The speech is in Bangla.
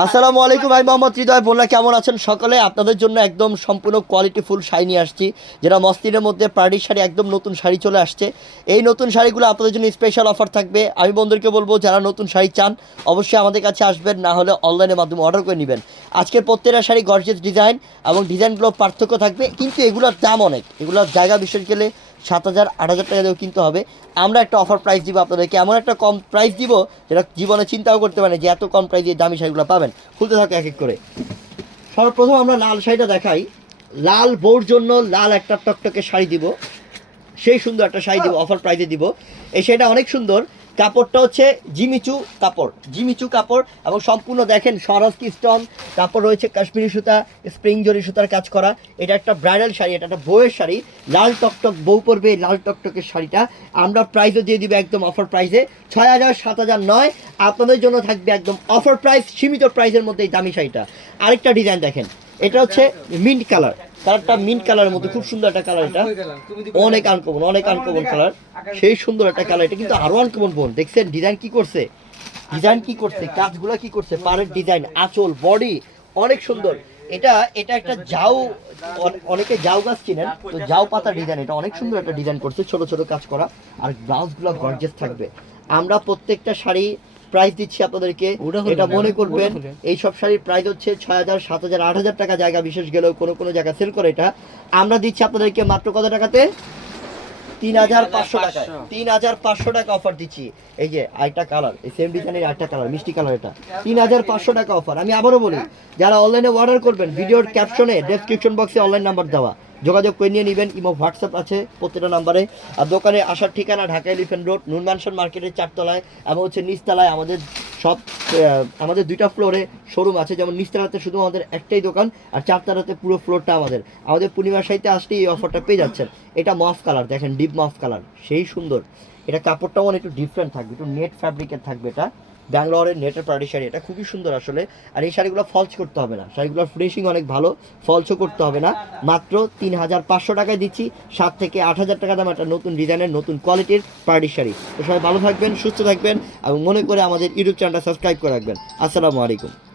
আসসালামু আলাইকুম ভাই মোহাম্মদ হৃদয় বোনরা কেমন আছেন সকালে আপনাদের জন্য একদম সম্পূর্ণ কোয়ালিটি ফুল শাড়ি নিয়ে আসছি যেটা মস্তিনের মধ্যে পার্টির শাড়ি একদম নতুন শাড়ি চলে আসছে এই নতুন শাড়িগুলো আপনাদের জন্য স্পেশাল অফার থাকবে আমি বন্ধুদেরকে বলবো যারা নতুন শাড়ি চান অবশ্যই আমাদের কাছে আসবেন না হলে অনলাইনের মাধ্যমে অর্ডার করে নেবেন আজকের প্রত্যেকটা শাড়ি গর্জেস ডিজাইন এবং ডিজাইনগুলো পার্থক্য থাকবে কিন্তু এগুলোর দাম অনেক এগুলোর জায়গা বিশেষ গেলে সাত হাজার আট হাজার টাকা দিয়েও কিনতে হবে আমরা একটা অফার প্রাইস দিব আপনাদেরকে এমন একটা কম প্রাইস দিব যেটা জীবনে চিন্তাও করতে পারেন যে এত কম প্রাইসে দামি শাড়িগুলো পাবেন খুলতে থাকে এক এক করে সর্বপ্রথম আমরা লাল শাড়িটা দেখাই লাল বোর জন্য লাল একটা টকটকে শাড়ি দিব সেই সুন্দর একটা শাড়ি দিব অফার প্রাইজে দিব এই শাড়িটা অনেক সুন্দর কাপড়টা হচ্ছে জিমিচু কাপড় জিমিচু কাপড় এবং সম্পূর্ণ দেখেন সরস কিস্টন তারপর রয়েছে কাশ্মীরি সুতা স্প্রিং জরি সুতার কাজ করা এটা একটা ব্রাইডাল শাড়ি এটা একটা বউয়ের শাড়ি লাল টকটক বউ পরবে এই লাল টকটকের শাড়িটা আমরা প্রাইসও দিয়ে দিব একদম অফার প্রাইসে ছয় হাজার সাত হাজার নয় আপনাদের জন্য থাকবে একদম অফার প্রাইস সীমিত প্রাইসের মধ্যে এই দামি শাড়িটা আরেকটা ডিজাইন দেখেন এটা হচ্ছে মিন্ট কালার কালারটা মিন্ট কালারের মধ্যে খুব সুন্দর একটা কালার এটা অনেক আনকমন অনেক আনকমন কালার সেই সুন্দর একটা কালার এটা কিন্তু আরো আনকমন বোন দেখছেন ডিজাইন কি করছে ডিজাইন কি করছে কাজগুলো কি করছে পাড়ের ডিজাইন আঁচল বডি অনেক সুন্দর এটা এটা একটা জাউ অনেকে জাউ গাছ চিনেন তো জাউ পাতা ডিজাইন এটা অনেক সুন্দর একটা ডিজাইন করছে ছোট ছোট কাজ করা আর ব্লাউজগুলো গর্জেস থাকবে আমরা প্রত্যেকটা শাড়ি প্রাইস দিচ্ছি আপনাদেরকে এটা মনে করবেন এই সব শাড়ির প্রাইস হচ্ছে ছয় হাজার সাত হাজার আট হাজার টাকা জায়গা বিশেষ গেলেও কোনো কোনো জায়গা সেল করে এটা আমরা দিচ্ছি আপনাদেরকে মাত্র কত টাকাতে তিন হাজার পাঁচশো টাকা তিন হাজার পাঁচশো টাকা অফার দিচ্ছি এই যে আরেকটা কালার এই সেম ডিজাইনের আরেকটা কালার মিষ্টি কালার এটা তিন হাজার পাঁচশো টাকা অফার আমি আবারও বলি যারা অনলাইনে অর্ডার করবেন ভিডিওর ক্যাপশনে ডেসক্রিপশন বক্সে অনলাইন নাম্বার দেওয়া যোগাযোগ করে নিয়ে নেবেন ইমো হোয়াটসঅ্যাপ আছে প্রত্যেকটা নাম্বারে আর দোকানে আসার ঠিকানা ঢাকা এলিফেন্ট রোড নুনমানসন মার্কেটের চারতলায় এবং হচ্ছে নিচতলায় আমাদের সব আমাদের দুইটা ফ্লোরে শোরুম আছে যেমন নিচতলাতে শুধু আমাদের একটাই দোকান আর চারতলাতে পুরো ফ্লোরটা আমাদের আমাদের পূর্ণিমা সাহিত্যে আসলে এই অফারটা পেয়ে যাচ্ছেন এটা মাফ কালার দেখেন ডিপ মাফ কালার সেই সুন্দর এটা কাপড়টাও অনেক একটু ডিফারেন্ট থাকবে একটু নেট ফ্যাব্রিকের থাকবে এটা ব্যাঙ্গালোরের নেটের পার্টি শাড়ি এটা খুবই সুন্দর আসলে আর এই শাড়িগুলো ফলস করতে হবে না শাড়িগুলোর ফিনিশিং অনেক ভালো ফলসও করতে হবে না মাত্র তিন হাজার পাঁচশো টাকায় দিচ্ছি সাত থেকে আট হাজার টাকা দাম একটা নতুন ডিজাইনের নতুন কোয়ালিটির পার্টি শাড়ি তো সবাই ভালো থাকবেন সুস্থ থাকবেন এবং মনে করে আমাদের ইউটিউব চ্যানেলটা সাবস্ক্রাইব করে রাখবেন আসসালামু আলাইকুম